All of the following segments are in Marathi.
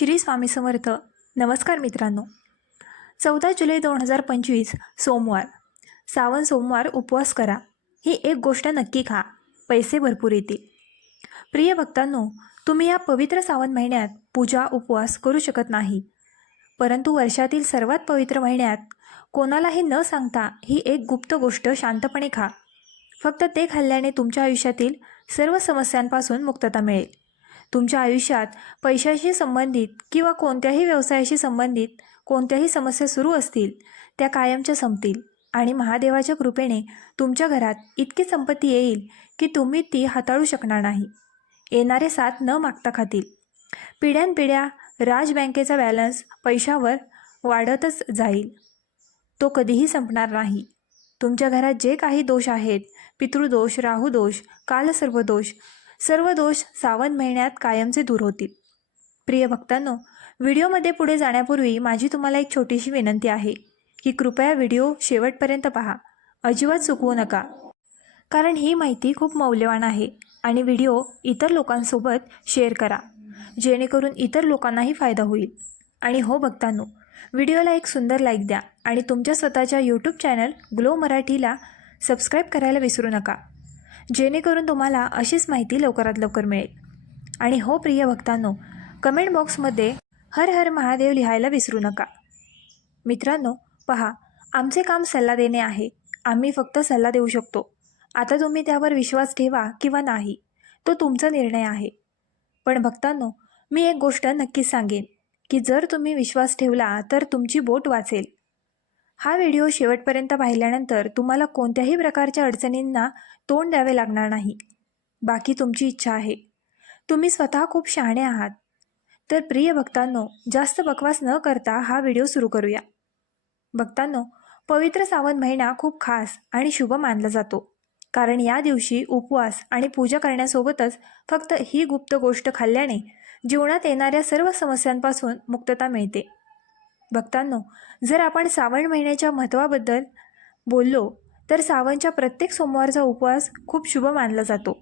श्री स्वामी समर्थ. नमस्कार मित्रांनो. चौदा जुलै दोन हजार पंचवीस सोमवार. सावन सोमवार उपवास करा. ही एक गोष्ट नक्की खा. पैसे भरपूर येतील. प्रिय भक्तांनो तुम्ही या पवित्र सावन महिन्यात पूजा उपवास करू शकत नाही. परंतु वर्षातील सर्वात पवित्र महिन्यात कोणालाही न सांगता ही एक गुप्त गोष्ट शांतपणे खा. फक्त ते खाल्ल्याने तुमच्या आयुष्यातील सर्व समस्यांपासून मुक्तता मिळेल. तुमच्या आयुष्यात पैशाशी संबंधित किंवा कोणत्याही व्यवसायाशी संबंधित कोणत्याही समस्या सुरू असतील त्या कायमच्या संपतील. आणि महादेवाच्या कृपेने तुमच्या घरात इतकी संपत्ती येईल की तुम्ही ती हाताळू शकणार नाही. येणारे साथ न मागता खातील. पिढ्यानपिढ्या राज बँकेचा बॅलन्स पैशावर वाढतच जाईल. तो कधीही संपणार नाही. तुमच्या घरात जे काही दोष आहेत पितृदोष राहुदोष कालसर्वदोष सर्व दोष सावन महिन्यात कायमचे दूर होतील. प्रिय भक्तांनो व्हिडिओमध्ये पुढे जाण्यापूर्वी माझी तुम्हाला एक छोटीशी विनंती आहे की कृपया व्हिडिओ शेवटपर्यंत पहा. अजिबात चुकवू नका. कारण ही माहिती खूप मौल्यवान आहे आणि व्हिडिओ इतर लोकांसोबत शेअर करा जेणेकरून इतर लोकांनाही फायदा होईल. आणि हो भक्तांनो व्हिडिओला एक सुंदर लाईक द्या आणि तुमच्या स्वतःच्या यूट्यूब चॅनल ग्लो मराठीला सबस्क्राईब करायला विसरू नका. जेणेकरून तुम्हाला अशीच माहिती लवकरात लवकर मिळेल. आणि हो प्रिय भक्तांनो कमेंट बॉक्समध्ये हर हर महादेव लिहायला विसरू नका. मित्रांनो पहा आमचे काम सल्ला देणे आहे. आम्ही फक्त सल्ला देऊ शकतो. आता तुम्ही त्यावर विश्वास ठेवा किंवा नाही तो तुमचा निर्णय आहे. पण भक्तांनो मी एक गोष्ट नक्कीच सांगेन की जर तुम्ही विश्वास ठेवला तर तुमची बोट वाचेल. हा व्हिडिओ शेवटपर्यंत पाहिल्यानंतर तुम्हाला कोणत्याही प्रकारच्या अडचणींना तोंड द्यावे लागणार नाही. बाकी तुमची इच्छा आहे. तुम्ही स्वतः खूप शहाणे आहात. तर प्रिय भक्तांनो जास्त बकवास न करता हा व्हिडिओ सुरू करूया. भक्तांनो पवित्र सावन महिना खूप खास आणि शुभ मानला जातो. कारण या दिवशी उपवास आणि पूजा करण्यासोबतच फक्त ही गुप्त गोष्ट खाल्ल्याने जीवनात येणाऱ्या सर्व समस्यांपासून मुक्तता मिळते. भक्तांनो जर आपण श्रावण महिन्याच्या महत्त्वाबद्दल बोललो तर सावणच्या प्रत्येक सोमवारचा उपवास खूप शुभ मानला जातो.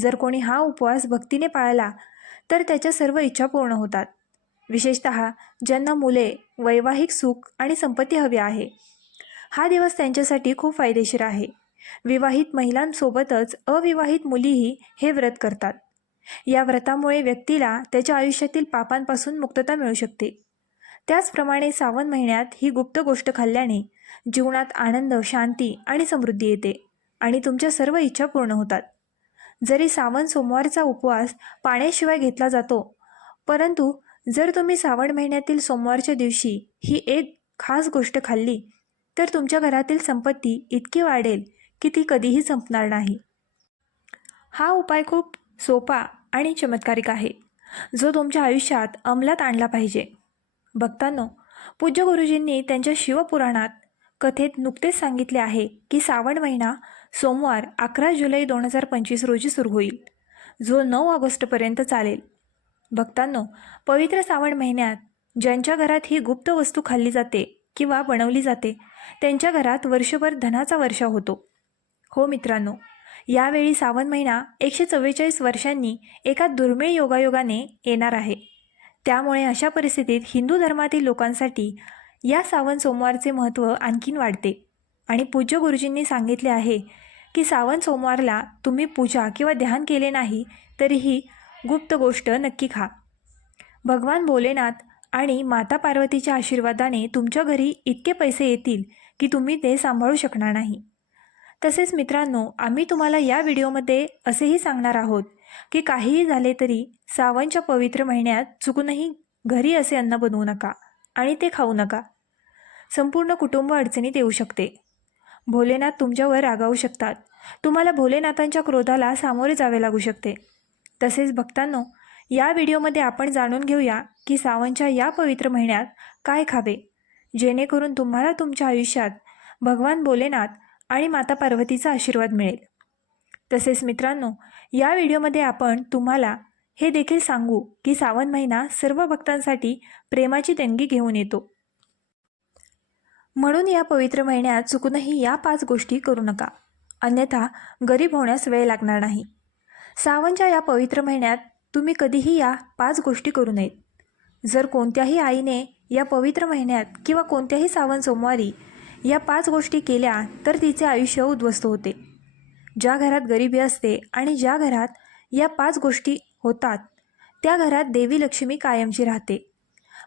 जर कोणी हा उपवास भक्तीने पाळला तर त्याच्या सर्व इच्छा पूर्ण होतात. विशेषत ज्यांना मुले वैवाहिक सुख आणि संपत्ती हवी आहे. हा दिवस त्यांच्यासाठी खूप फायदेशीर आहे. विवाहित महिलांसोबतच अविवाहित मुलीही हे व्रत करतात. या व्रतामुळे व्यक्तीला त्याच्या आयुष्यातील पापांपासून मुक्तता मिळू शकते. त्याचप्रमाणे सावन महिन्यात ही गुप्त गोष्ट खाल्ल्याने जीवनात आनंद शांती आणि समृद्धी येते आणि तुमच्या सर्व इच्छा पूर्ण होतात. जरी सावन सोमवारचा उपवास पाण्याशिवाय घेतला जातो परंतु जर तुम्ही श्रावण महिन्यातील सोमवारच्या दिवशी ही एक खास गोष्ट खाल्ली तर तुमच्या घरातील संपत्ती इतकी वाढेल की ती कधीही संपणार नाही. हा उपाय खूप सोपा आणि चमत्कारिक आहे जो तुमच्या आयुष्यात अंमलात आणला पाहिजे. भक्तांनो पूज्य गुरुजींनी त्यांच्या शिवपुराणात कथेत नुकतेच सांगितले आहे की श्रावण महिना सोमवार अकरा जुलै दोन हजार पंचवीस रोजी सुरू होईल जो नऊ ऑगस्टपर्यंत चालेल. भक्तांनो पवित्र श्रावण महिन्यात ज्यांच्या घरात ही गुप्त वस्तू खाल्ली जाते किंवा बनवली जाते त्यांच्या घरात वर्षभर धनाचा वर्षा होतो. हो मित्रांनो यावेळी श्रावण महिना एकशे चव्वेचाळीस वर्षांनी एका दुर्मिळ योगायोगाने येणार आहे. त्यामुळे अशा परिस्थितीत हिंदू धर्मातील लोकांसाठी या सावन सोमवारचे महत्त्व आणखीन वाढते. आणि पूज्य गुरुजींनी सांगितले आहे की सावन सोमवारला तुम्ही पूजा किंवा ध्यान केले नाही तरीही गुप्त गोष्ट नक्की खा. भगवान भोलेनाथ आणि माता पार्वतीच्या आशीर्वादाने तुमच्या घरी इतके पैसे येतील की तुम्ही ते सांभाळू शकणार नाही. तसेच मित्रांनो आम्ही तुम्हाला या व्हिडिओमध्ये असेही सांगणार आहोत की काहीही झाले तरी सावनच्या पवित्र महिन्यात चुकूनही घरी असे अन्न बनवू नका आणि ते खाऊ नका. संपूर्ण कुटुंब अडचणीत येऊ शकते. भोलेनाथ तुमच्यावर रागावू शकतात. तुम्हाला भोलेनाथांच्या क्रोधाला सामोरे जावे लागू शकते. तसेच भक्तांनो या व्हिडिओमध्ये आपण जाणून घेऊया की सावनच्या या पवित्र महिन्यात काय खावे जेणेकरून तुम्हाला तुमच्या आयुष्यात भगवान भोलेनाथ आणि माता पार्वतीचा आशीर्वाद मिळेल. तसेच मित्रांनो या व्हिडिओमध्ये आपण तुम्हाला हे देखील सांगू की सावन महिना सर्व भक्तांसाठी प्रेमाची देणगी घेऊन येतो. म्हणून या पवित्र महिन्यात चुकूनही या पाच गोष्टी करू नका. अन्यथा गरीब होण्यास वेळ लागणार नाही. सावनच्या या पवित्र महिन्यात तुम्ही कधीही या पाच गोष्टी करू नयेत. जर कोणत्याही आईने या पवित्र महिन्यात किंवा कोणत्याही सावन सोमवारी या पाच गोष्टी केल्या तर तिचे आयुष्य उद्ध्वस्त होते. ज्या घरात गरिबी असते आणि ज्या घरात या पाच गोष्टी होतात त्या घरात देवी लक्ष्मी कायमची राहते.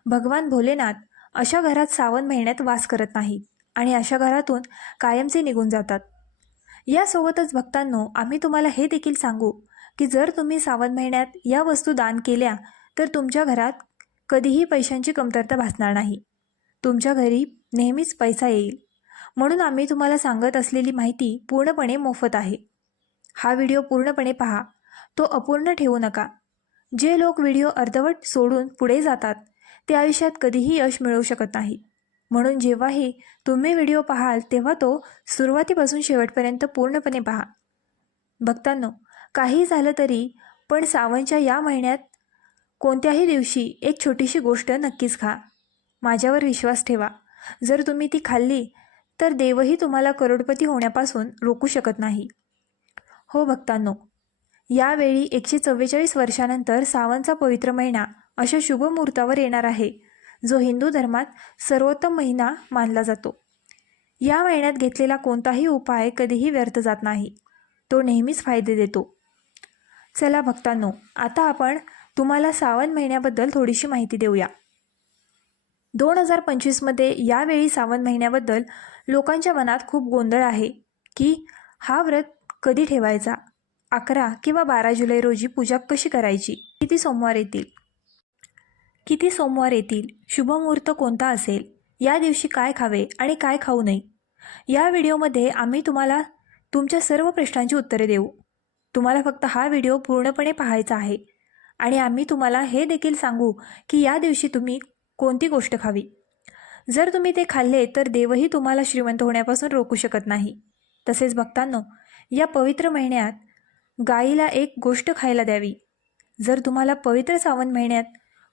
भगवान भोलेनाथ अशा घरात सावन महिन्यात वास करत नाही आणि अशा घरातून कायमचे निघून जातात. यासोबतच भक्तांनो आम्ही तुम्हाला हे देखील सांगू की जर तुम्ही सावन महिन्यात या वस्तू दान केल्या तर तुमच्या घरात कधीही पैशांची कमतरता भासणार नाही. तुमच्या घरी नेहमीच पैसा येईल. म्हणून आम्ही तुम्हाला सांगत असलेली माहिती पूर्णपणे मोफत आहे. हा व्हिडिओ पूर्णपणे पहा. तो अपूर्ण ठेवू नका. जे लोक व्हिडिओ अर्धवट सोडून पुढे जातात ते आयुष्यात कधीही यश मिळवू शकत नाही. म्हणून जेव्हाही तुम्ही व्हिडिओ पाहाल तेव्हा तो सुरुवातीपासून शेवटपर्यंत पूर्णपणे पहा. भक्तांनो काही झालं तरी पण सावनच्या या महिन्यात कोणत्याही दिवशी एक छोटीशी गोष्ट नक्कीच खा. माझ्यावर विश्वास ठेवा. जर तुम्ही ती खाल्ली तर देवही तुम्हाला करोडपती होण्यापासून रोखू शकत नाही. हो भक्तांनो यावेळी एकशे चव्वेचाळीस वर्षानंतर सावनचा पवित्र महिना अशा शुभ मुहूर्तावर येणार आहे जो हिंदू धर्मात सर्वोत्तम महिना मानला जातो. या महिन्यात घेतलेला कोणताही उपाय कधीही व्यर्थ जात नाही. तो नेहमीच फायदे देतो. चला भक्तांनो आता आपण तुम्हाला सावन महिन्याबद्दल थोडीशी माहिती देऊया. दोन हजार पंचवीसमध्ये यावेळी सावन महिन्याबद्दल लोकांच्या मनात खूप गोंधळ आहे की हा व्रत कधी ठेवायचा? अकरा किंवा बारा जुलै रोजी पूजा कशी करायची? किती सोमवार येतील? किती सोमवार येतील? शुभमुहूर्त कोणता असेल? या दिवशी काय खावे आणि काय खाऊ नये? या व्हिडिओमध्ये आम्ही तुम्हाला तुमच्या सर्व प्रश्नांची उत्तरे देऊ. तुम्हाला फक्त हा व्हिडिओ पूर्णपणे पाहायचा आहे. आणि आम्ही तुम्हाला हे देखील सांगू की या दिवशी तुम्ही कोणती गोष्ट खावी? जर तुम्ही ते खाल्ले तर देवही तुम्हाला श्रीमंत होण्यापासून रोखू शकत नाही. तसेच भक्तांनो या पवित्र महिन्यात गाईला एक गोष्ट खायला द्यावी. जर तुम्हाला पवित्र सावन महिन्यात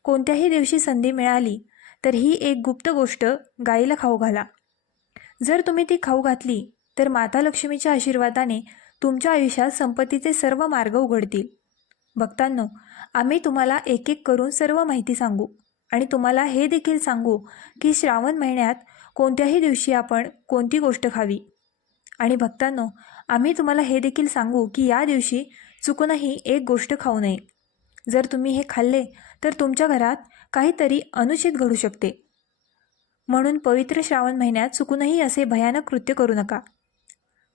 कोणत्याही दिवशी संधी मिळाली तर ही एक गुप्त गोष्ट गाईला खाऊ घाला. जर तुम्ही ती खाऊ घातली तर माता लक्ष्मीच्या आशीर्वादाने तुमच्या आयुष्यात संपत्तीचे सर्व मार्ग उघडतील. भक्तांनो आम्ही तुम्हाला एक एक करून सर्व माहिती सांगू. आणि तुम्हाला हे देखील सांगू की श्रावण महिन्यात कोणत्याही दिवशी आपण कोणती गोष्ट खावी? आणि भक्तांनो आम्ही तुम्हाला हे देखील सांगू की या दिवशी चुकूनही एक गोष्ट खाऊ नये. जर तुम्ही हे खाल्ले तर तुमच्या घरात काहीतरी अनुचित घडू शकते. म्हणून पवित्र श्रावण महिन्यात चुकूनही असे भयानक कृत्य करू नका.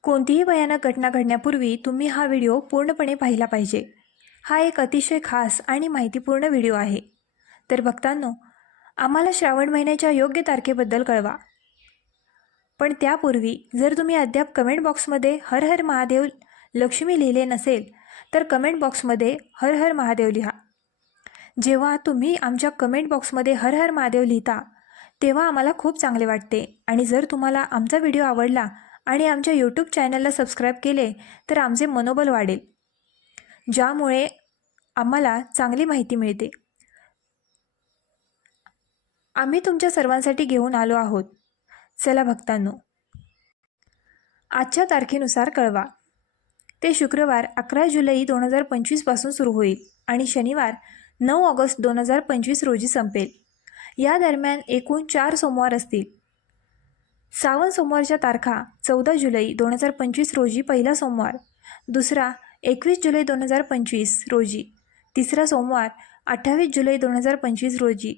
कोणतीही भयानक घटना घडण्यापूर्वी तुम्ही हा व्हिडिओ पूर्णपणे पाहिला पाहिजे. हा एक अतिशय खास आणि माहितीपूर्ण व्हिडिओ आहे. तर भक्तांनो आम्हाला श्रावण महिन्याच्या योग्य तारखेबद्दल कळवा. पण त्यापूर्वी जर तुम्ही अद्याप कमेंट बॉक्समध्ये हर हर महादेव लक्ष्मी लिहिले नसेल तर कमेंट बॉक्समध्ये हर हर महादेव लिहा. जेव्हा तुम्ही आमच्या कमेंट बॉक्समध्ये हर हर महादेव लिहिता तेव्हा आम्हाला खूप चांगले वाटते. आणि जर तुम्हाला आमचा व्हिडिओ आवडला आणि आमच्या यूट्यूब चॅनलला सबस्क्राईब केले तर आमचे मनोबल वाढेल. ज्यामुळे आम्हाला चांगली माहिती मिळते. आम्ही तुमच्या सर्वांसाठी घेऊन आलो आहोत. चला भक्तांनो. आजच्या तारखेनुसार कळवा. ते शुक्रवार अकरा जुलै दोन हजार पंचवीसपासून सुरू होईल आणि शनिवार नऊ ऑगस्ट दोन हजार पंचवीस रोजी संपेल. या दरम्यान एकूण चार सोमवार असतील. सावन सोमवारच्या तारखा चौदा जुलै दोन हजार पंचवीस रोजी पहिला सोमवार दुसरा एकवीस जुलै दोन हजार पंचवीस रोजी तिसरा सोमवार अठ्ठावीस जुलै दोन हजार पंचवीस रोजी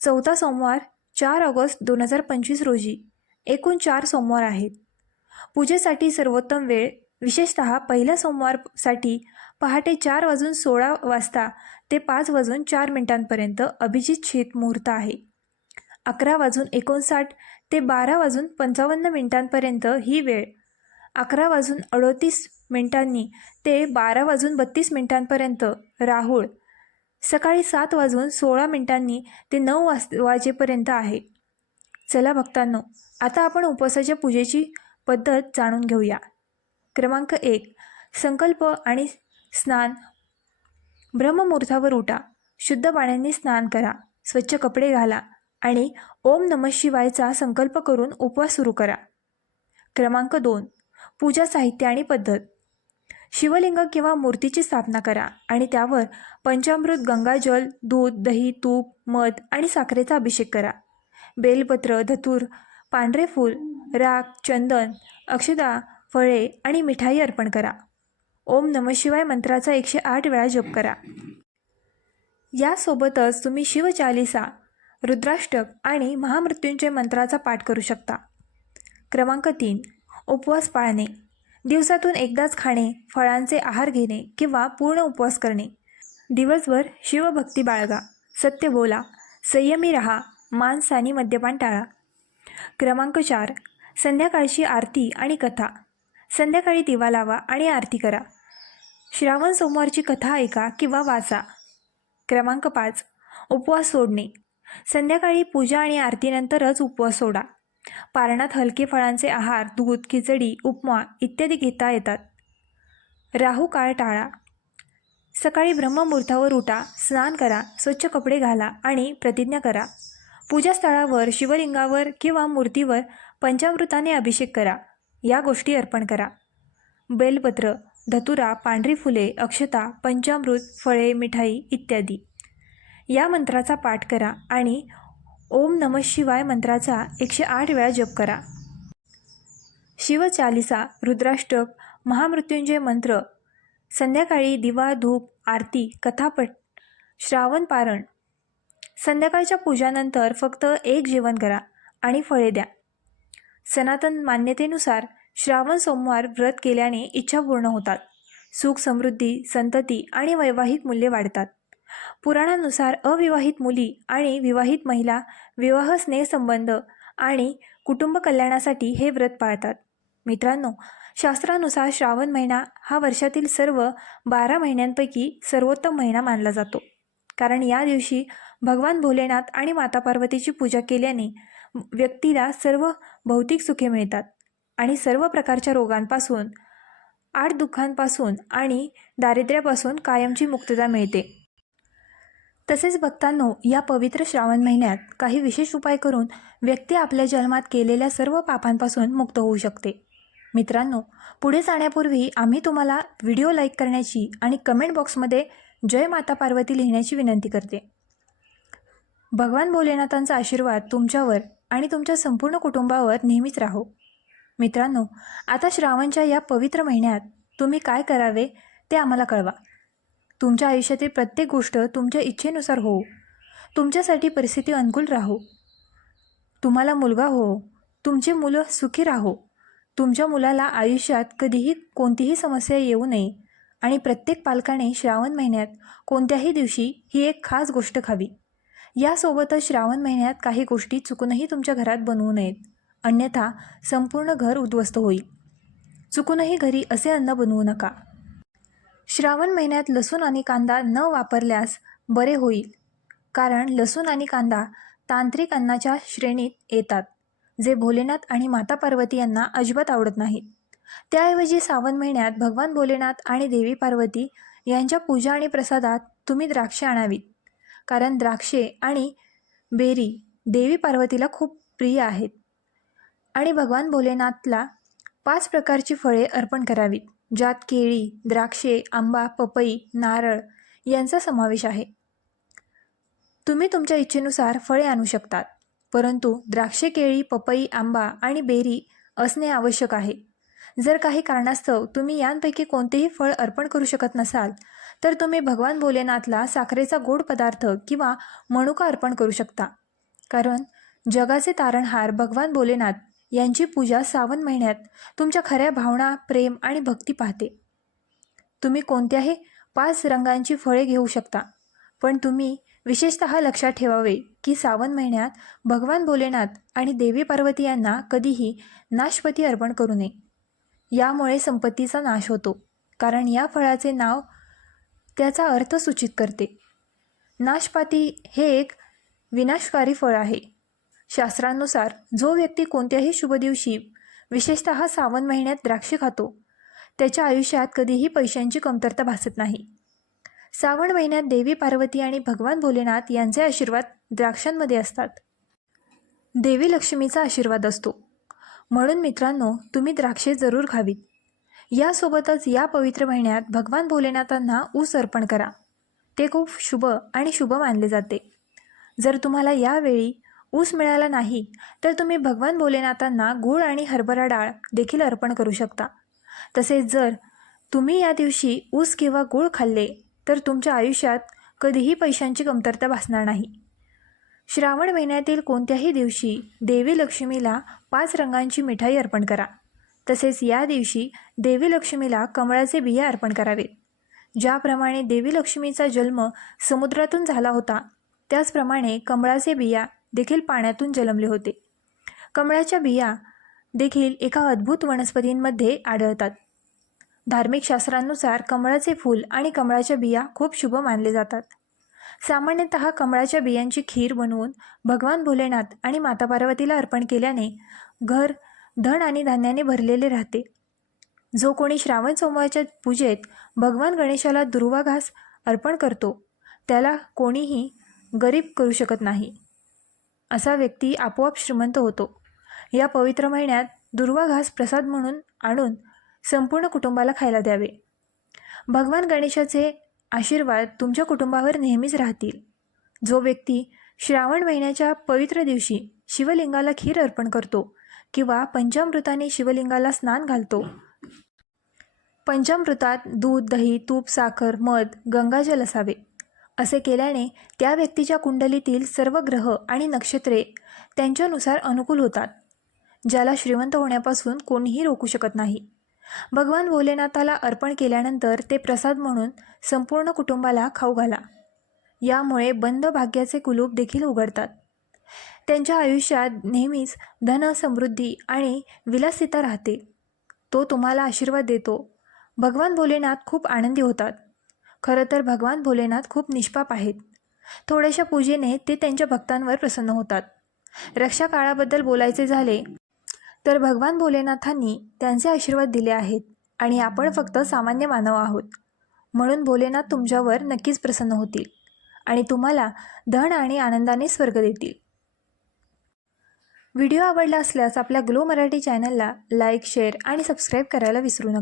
चौथा सोमवार चार ऑगस्ट दोन हजार पंचवीस रोजी एकूण चार सोमवार आहेत. पूजेसाठी सर्वोत्तम वेळ विशेषत पहिल्या सोमवारसाठी पहाटे चार वाजून सोळा वाजता ते पाच वाजून चार मिनिटांपर्यंत अभिजित शीत मुहूर्त आहे. अकरा वाजून एकोणसाठ ते बारा वाजून पंचावन्न मिनिटांपर्यंत ही वेळ अकरा वाजून अडोतीस मिनिटांनी ते बारा वाजून बत्तीस मिनिटांपर्यंत राहुळ सकाळी सात वाजून सोळा मिनिटांनी ते नऊ वाज वाजेपर्यंत आहे. चला भक्तांनो आता आपण उपवासाच्या पूजेची पद्धत जाणून घेऊया. क्रमांक एक संकल्प आणि स्नान. ब्रह्ममुहूर्तावर उठा शुद्ध पाण्याने स्नान करा स्वच्छ कपडे घाला आणि ओम नम शिवायचा संकल्प करून उपवास सुरू करा. क्रमांक दोन पूजा साहित्य आणि पद्धत. शिवलिंग किंवा मूर्तीची स्थापना करा आणि त्यावर पंचामृत गंगाजल दूध दही तूप मध आणि साखरेचा अभिषेक करा. बेलपत्र धतूर पांढरे फूल राख चंदन अक्षदा फळे आणि मिठाई अर्पण करा. ओम नम शिवाय मंत्राचा एकशे आठ वेळा जप करा. यासोबतच तुम्ही शिवचालिसा रुद्राष्टक आणि महामृत्युंजय मंत्राचा पाठ करू शकता. क्रमांक तीन उपवास पाळणे. दिवसातून एकदाच खाणे फळांचे आहार घेणे किंवा पूर्ण उपवास करणे. दिवसभर शिवभक्ती बाळगा सत्य बोला संयमी रहा मांस आणि मद्यपान टाळा. क्रमांक चार संध्याकाळची आरती आणि कथा. संध्याकाळी दिवा लावा आणि आरती करा. श्रावण सोमवारची कथा ऐका किंवा वाचा. क्रमांक पाच उपवास सोडणे. संध्याकाळी पूजा आणि आरतीनंतरच उपवास सोडा. पारणात हलके फळांचे आहार दूध खिचडी उपमा इत्यादी घेता येतात. राहू काळ टाळा. सकाळी ब्रह्ममुहूर्तावर उठा स्नान करा स्वच्छ कपडे घाला आणि प्रतिज्ञा करा. पूजास्थळावर शिवलिंगावर किंवा मूर्तीवर पंचामृताने अभिषेक करा. या गोष्टी अर्पण करा. बेलपत्र धतुरा पांढरी फुले अक्षता पंचामृत फळे मिठाई इत्यादी. या मंत्राचा पाठ करा आणि ओम नम शिवाय मंत्राचा एकशे आठ वेळा जप करा. शिवचालिसा रुद्राष्टक महामृत्युंजय मंत्र संध्याकाळी दिवा धूप आरती कथापट श्रावण पारण. संध्याकाळच्या पूजानंतर फक्त एक जेवण करा आणि फळे द्या. सनातन मान्यतेनुसार श्रावण सोमवार व्रत केल्याने इच्छा पूर्ण होतात. सुख समृद्धी संतती आणि वैवाहिक मूल्ये वाढतात. पुराणानुसार अविवाहित मुली आणि विवाहित महिला विवाह स्नेहसंबंध आणि कुटुंब कल्याणासाठी हे व्रत पाळतात. मित्रांनो शास्त्रानुसार श्रावण महिना हा वर्षातील सर्व बारा महिन्यांपैकी सर्वोत्तम महिना मानला जातो. कारण या दिवशी भगवान भोलेनाथ आणि माता पार्वतीची पूजा केल्याने व्यक्तीला सर्व भौतिक सुखे मिळतात आणि सर्व प्रकारच्या रोगांपासून आठ दुःखांपासून आणि दारिद्र्यापासून कायमची मुक्तता मिळते. तसेच भक्तांनो या पवित्र श्रावण महिन्यात काही विशेष उपाय करून व्यक्ती आपल्या जन्मात केलेल्या सर्व पापांपासून मुक्त होऊ शकते. मित्रांनो पुढे जाण्यापूर्वी आम्ही तुम्हाला व्हिडिओ लाईक करण्याची आणि कमेंट बॉक्समध्ये जय माता पार्वती लिहिण्याची विनंती करते. भगवान भोलेनाथांचा आशीर्वाद तुमच्यावर आणि तुमच्या संपूर्ण कुटुंबावर नेहमीच राहो. मित्रांनो आता श्रावणच्या या पवित्र महिन्यात तुम्ही काय करावे ते आम्हाला कळवा. तुमच्या आयुष्यातील प्रत्येक गोष्ट तुमच्या इच्छेनुसार हो तुमच्यासाठी परिस्थिती अनुकूल राहो. तुम्हाला मुलगा हो. तुमचे मुलं सुखी राहो. तुमच्या मुलाला आयुष्यात कधीही कोणतीही समस्या येऊ नये आणि प्रत्येक पालकाने श्रावण महिन्यात कोणत्याही दिवशी ही एक खास गोष्ट खावी. यासोबतच श्रावण महिन्यात काही गोष्टी चुकूनही तुमच्या घरात बनवू नयेत. अन्यथा संपूर्ण घर उद्ध्वस्त होईल. चुकूनही घरी असे अन्न बनवू नका. श्रावण महिन्यात लसूण आणि कांदा न वापरल्यास बरे होईल. कारण लसूण आणि कांदा तांत्रिक अन्नाच्या श्रेणीत येतात जे भोलेनाथ आणि माता पार्वती यांना अजिबात आवडत नाहीत. त्याऐवजी श्रावण महिन्यात भगवान भोलेनाथ आणि देवी पार्वती यांच्या पूजा आणि प्रसादात तुम्ही द्राक्षे आणावीत. कारण द्राक्षे आणि बेरी देवी पार्वतीला खूप प्रिय आहेत. आणि भगवान भोलेनाथला पाच प्रकारची फळे अर्पण करावीत. ज्यात केळी द्राक्षे आंबा पपई नारळ यांचा समावेश आहे. तुम्ही तुमच्या इच्छेनुसार फळे आणू शकतात परंतु द्राक्षे केळी पपई आंबा आणि बेरी असणे आवश्यक आहे. जर काही कारणास्तव तुम्ही यांपैकी कोणतेही फळ अर्पण करू शकत नसाल तर तुम्ही भगवान भोलेनाथला साखरेचा गोड पदार्थ किंवा मनुका अर्पण करू शकता. कारण जगाचे तारणहार भगवान भोलेनाथ यांची पूजा सावन महिन्यात तुमच्या खऱ्या भावना प्रेम आणि भक्ती पाहते. तुम्ही कोणत्याही पाच रंगांची फळे घेऊ शकता पण तुम्ही विशेषत लक्षात ठेवावे की सावन महिन्यात भगवान भोलेनाथ आणि देवी पार्वती यांना कधीही नाशपती अर्पण करू नये. यामुळे संपत्तीचा नाश होतो कारण या फळाचे नाव त्याचा अर्थ सूचित करते. नाशपाती हे एक विनाशकारी फळ आहे. शास्त्रानुसार जो व्यक्ती कोणत्याही शुभ दिवशी विशेषत सावन महिन्यात द्राक्षे खातो त्याच्या आयुष्यात कधीही पैशांची कमतरता भासत नाही. श्रावण महिन्यात देवी पार्वती आणि भगवान भोलेनाथ यांचे आशीर्वाद द्राक्षांमध्ये असतात. देवी लक्ष्मीचा आशीर्वाद असतो. म्हणून मित्रांनो तुम्ही द्राक्षे जरूर खावीत. यासोबतच या पवित्र महिन्यात भगवान भोलेनाथांना ऊस अर्पण करा. ते खूप शुभ आणि शुभ मानले जाते. जर तुम्हाला यावेळी ऊस मिळाला नाही तर तुम्ही भगवान भोलेनाथांना गूळ आणि हरभरा डाळ देखील अर्पण करू शकता. तसेच जर तुम्ही या दिवशी ऊस किंवा गूळ खाल्ले तर तुमच्या आयुष्यात कधीही पैशांची कमतरता भासणार नाही. श्रावण महिन्यातील कोणत्याही दिवशी देवी लक्ष्मीला पाच रंगांची मिठाई अर्पण करा. तसेच या दिवशी देवी लक्ष्मीला कमळाचे बिया अर्पण करावेत. ज्याप्रमाणे देवी लक्ष्मीचा जन्म समुद्रातून झाला होता त्याचप्रमाणे कमळाचे बिया देखील पाण्यातून जन्मले होते. कमळाच्या बिया देखील एका अद्भुत वनस्पतींमध्ये आढळतात. धार्मिक शास्त्रांनुसार कमळाचे फूल आणि कमळाच्या बिया खूप शुभ मानले जातात. सामान्यतः कमळाच्या बियांची खीर बनवून भगवान भोलेनाथ आणि माता पार्वतीला अर्पण केल्याने घर धन आणि धान्याने भरलेले राहते. जो कोणी श्रावण सोमवारच्या पूजेत भगवान गणेशाला दुर्वा घास अर्पण करतो त्याला कोणीही गरीब करू शकत नाही. असा व्यक्ती आपोआप श्रीमंत होतो. या पवित्र महिन्यात दुर्वा घास प्रसाद म्हणून आणून संपूर्ण कुटुंबाला खायला द्यावे. भगवान गणेशाचे आशीर्वाद तुमच्या कुटुंबावर नेहमीच राहतील. जो व्यक्ती श्रावण महिन्याच्या पवित्र दिवशी शिवलिंगाला खीर अर्पण करतो किंवा पंचामृताने शिवलिंगाला स्नान घालतो. पंचामृतात दूध दही तूप साखर मध गंगाजल असावे. असे केल्याने त्या व्यक्तीच्या कुंडलीतील सर्व ग्रह आणि नक्षत्रे त्यांच्यानुसार अनुकूल होतात ज्याला श्रीमंत होण्यापासून कोणीही रोखू शकत नाही. भगवान भोलेनाथाला अर्पण केल्यानंतर ते प्रसाद म्हणून संपूर्ण कुटुंबाला खाऊ घाला. यामुळे बंद भाग्याचे कुलूप देखील उघडतात. त्यांच्या आयुष्यात नेहमीच धन समृद्धी आणि विलासिता राहते. तो तुम्हाला आशीर्वाद देतो. भगवान भोलेनाथ खूप आनंदी होतात. खरं तर भगवान भोलेनाथ खूप निष्पाप आहेत. थोड्याशा पूजेने ते त्यांच्या भक्तांवर प्रसन्न होतात. रक्षा काळाबद्दल बोलायचे झाले तर भगवान भोलेनाथांनी त्यांचे आशीर्वाद दिले आहेत आणि आपण फक्त सामान्य मानव आहोत. म्हणून भोलेनाथ तुमच्यावर नक्कीच प्रसन्न होतील आणि तुम्हाला धन आणि आनंदाने स्वर्ग देतील. व्हिडिओ आवडला असल्यास आपल्या ग्लो मराठी चॅनलला लाईक शेअर आणि सबस्क्राईब करायला विसरू नका.